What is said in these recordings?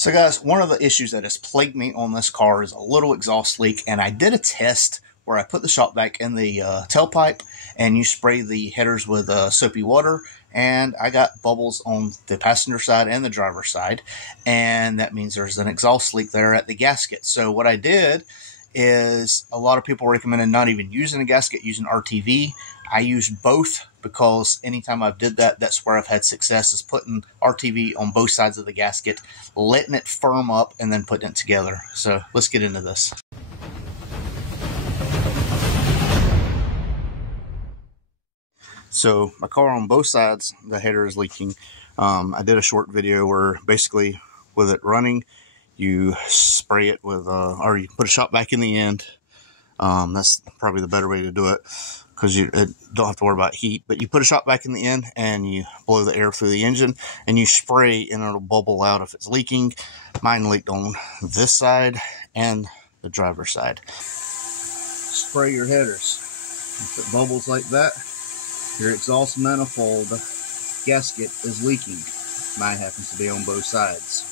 So guys, one of the issues that has plagued me on this car is a little exhaust leak, and I did a test where I put the shop vac in the tailpipe and you spray the headers with soapy water, and I got bubbles on the passenger side and the driver's side, and that means there's an exhaust leak there at the gasket. So what I did is, a lot of people recommended not even using a gasket, using RTV. I used both because anytime I've did that, that's where I've had success, is putting RTV on both sides of the gasket, letting it firm up, and then putting it together. So let's get into this. So my car on both sides, the header is leaking. I did a short video where basically with it running, you spray it with, or you put a shop vac in the end. That's probably the better way to do it, because you don't have to worry about heat. But you put a shop vac in the end and you blow the air through the engine and you spray, and it'll bubble out if it's leaking. Mine leaked on this side and the driver's side. Spray your headers. If it bubbles like that, your exhaust manifold gasket is leaking. Mine happens to be on both sides.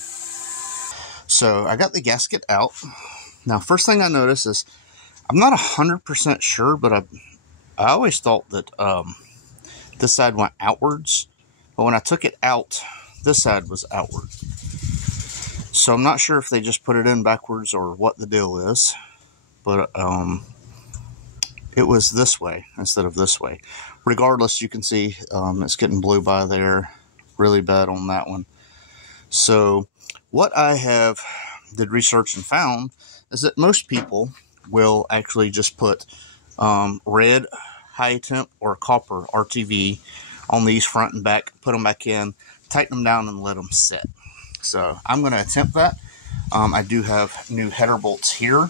So I got the gasket out. Now, first thing I noticed is, I'm not 100% sure, but I always thought that this side went outwards. But when I took it out, this side was outward. So I'm not sure if they just put it in backwards or what the deal is. But it was this way instead of this way. Regardless, you can see it's getting blue by there really bad on that one. So what I did research and found is that most people will actually just put red high temp or copper RTV on these front and back, put them back in, tighten them down, and let them sit. So I'm going to attempt that. I do have new header bolts here.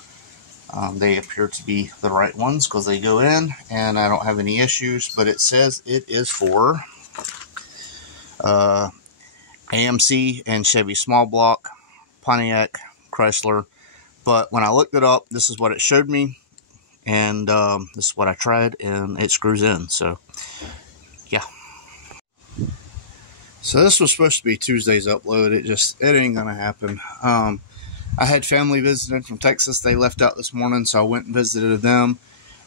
They appear to be the right ones because they go in and I don't have any issues, but it says it is for AMC and Chevy small block, Pontiac, Chrysler. But when I looked it up, this is what it showed me, and this is what I tried, and it screws in. So yeah. So this was supposed to be Tuesday's upload. It ain't gonna happen. I had family visiting from Texas. They left out this morning, so I went and visited them.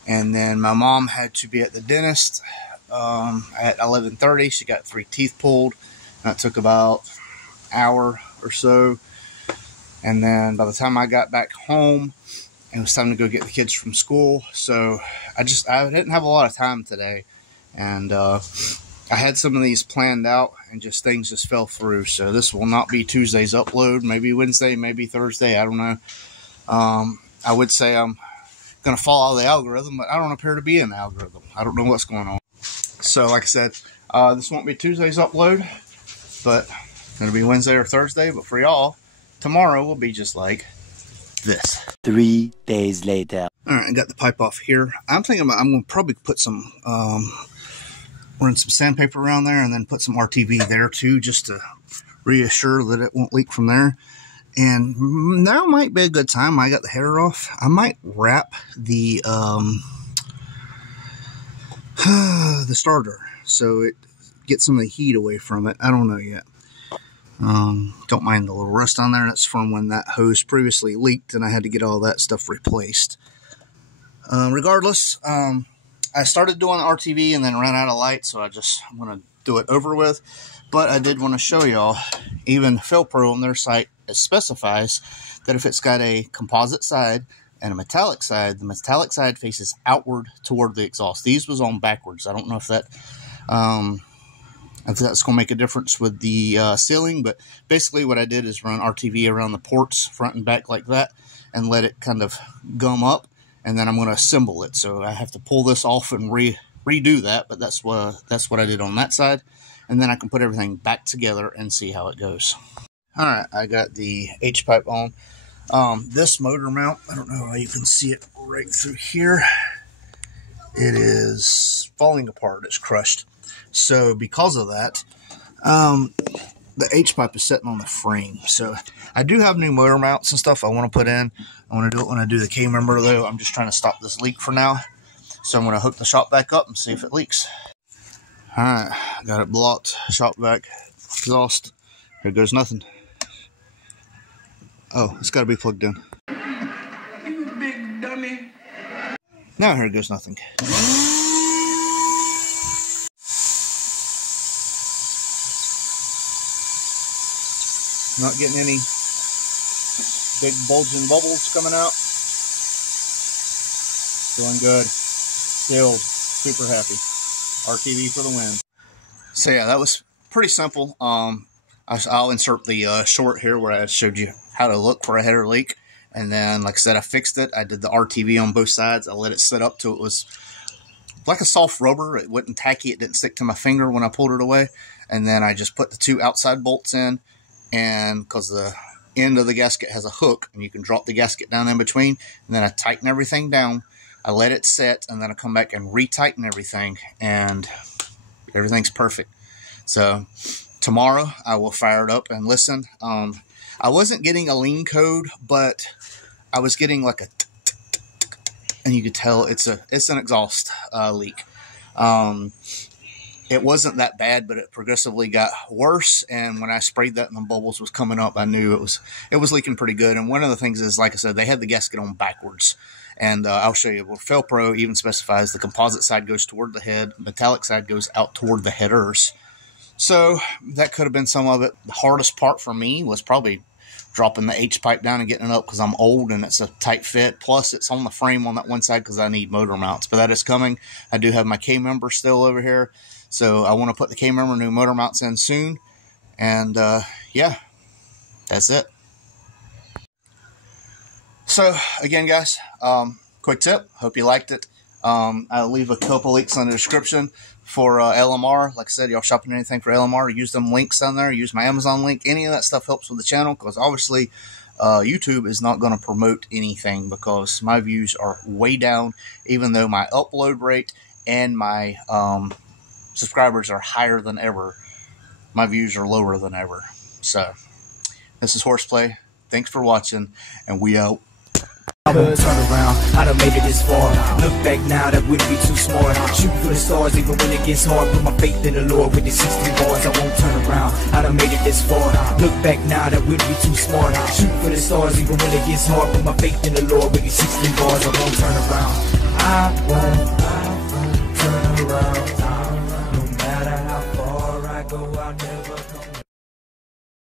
And then my mom had to be at the dentist at 11:30. She got 3 teeth pulled. That took about an hour or so. And then by the time I got back home, it was time to go get the kids from school. So I didn't have a lot of time today. And I had some of these planned out, and things just fell through. So this will not be Tuesday's upload. Maybe Wednesday, maybe Thursday. I don't know. I would say I'm going to fall out of the algorithm, but I don't appear to be in the algorithm. I don't know what's going on. So like I said, this won't be Tuesday's upload, but it's going to be Wednesday or Thursday. But for y'all, tomorrow will be just like this. 3 days later. All right, I got the pipe off here. I'm thinking I'm going to probably put some, run some sandpaper around there and then put some RTV there too, just to reassure that it won't leak from there. And now might be a good time. I got the header off. I might wrap the starter so it gets some of the heat away from it. I don't know yet. Don't mind the little rust on there. That's from when that hose previously leaked and I had to get all that stuff replaced. Regardless, I started doing RTV and then ran out of light, so I'm going to do it over with. But I did want to show y'all, even FailPro on their site, it specifies that if it's got a composite side and a metallic side, the metallic side faces outward toward the exhaust. These was on backwards. I don't know if that's going to make a difference with the sealing, but basically what I did is run RTV around the ports, front and back like that, and let it kind of gum up, and then I'm going to assemble it. So I have to pull this off and redo that, but that's what I did on that side, and then I can put everything back together and see how it goes. All right, I got the H-pipe on. This motor mount, I don't know how you can see it right through here. It is falling apart. It's crushed. So because of that, the H-pipe is sitting on the frame. So I do have new motor mounts and stuff I want to put in. I want to do it when I do the K-member, though. I'm just trying to stop this leak for now. So I'm going to hook the shop back up and see if it leaks. All right, got it blocked. Shop vac, exhaust. Here goes nothing. Oh, it's got to be plugged in. You big dummy. Now here goes nothing. Not getting any big bulging bubbles coming out. Doing good. Still super happy. RTV for the win. So yeah, that was pretty simple. I'll insert the short here where I showed you how to look for a header leak. And then, like I said, I fixed it. I did the RTV on both sides. I let it sit up till it was like a soft rubber. It wasn't tacky. It didn't stick to my finger when I pulled it away. And then I just put the 2 outside bolts in. And because the end of the gasket has a hook, and you can drop the gasket down in between. And then I tighten everything down. I let it set, and then I come back and retighten everything. And everything's perfect. So tomorrow I will fire it up and listen. I wasn't getting a lean code, but I was getting like a and you could tell it's an exhaust leak. It wasn't that bad, but it progressively got worse. And when I sprayed that and the bubbles was coming up, I knew it was leaking pretty good. And one of the things is, like I said, they had the gasket on backwards. And I'll show you. Well, Felpro even specifies the composite side goes toward the head, metallic side goes out toward the headers. So that could have been some of it. The hardest part for me was probably dropping the H-pipe down and getting it up because I'm old and it's a tight fit. Plus, it's on the frame on that one side because I need motor mounts. But that is coming. I do have my K-member still over here. So I want to put the K-member new motor mounts in soon. And, yeah, that's it. So, again, guys, quick tip. Hope you liked it. I'll leave a couple links in the description for LMR. Like I said, y'all shopping anything for LMR, use them links down there. Use my Amazon link. Any of that stuff helps with the channel because obviously YouTube is not going to promote anything because my views are way down, even though my upload rate and my subscribers are higher than ever. My views are lower than ever. So, this is Horseplay. Thanks for watching, and we out. I won't turn around, I done made it this far. Look back now, that wouldn't be too smart. Shoot for the stars even when it gets hard. Put my faith in the Lord with the 16 bars. I won't turn around, I done made it this far. Look back now, that wouldn't be too smart. Shoot for the stars even when it gets hard. Put my faith in the Lord with the 16 bars. I won't turn around, I won't turn around.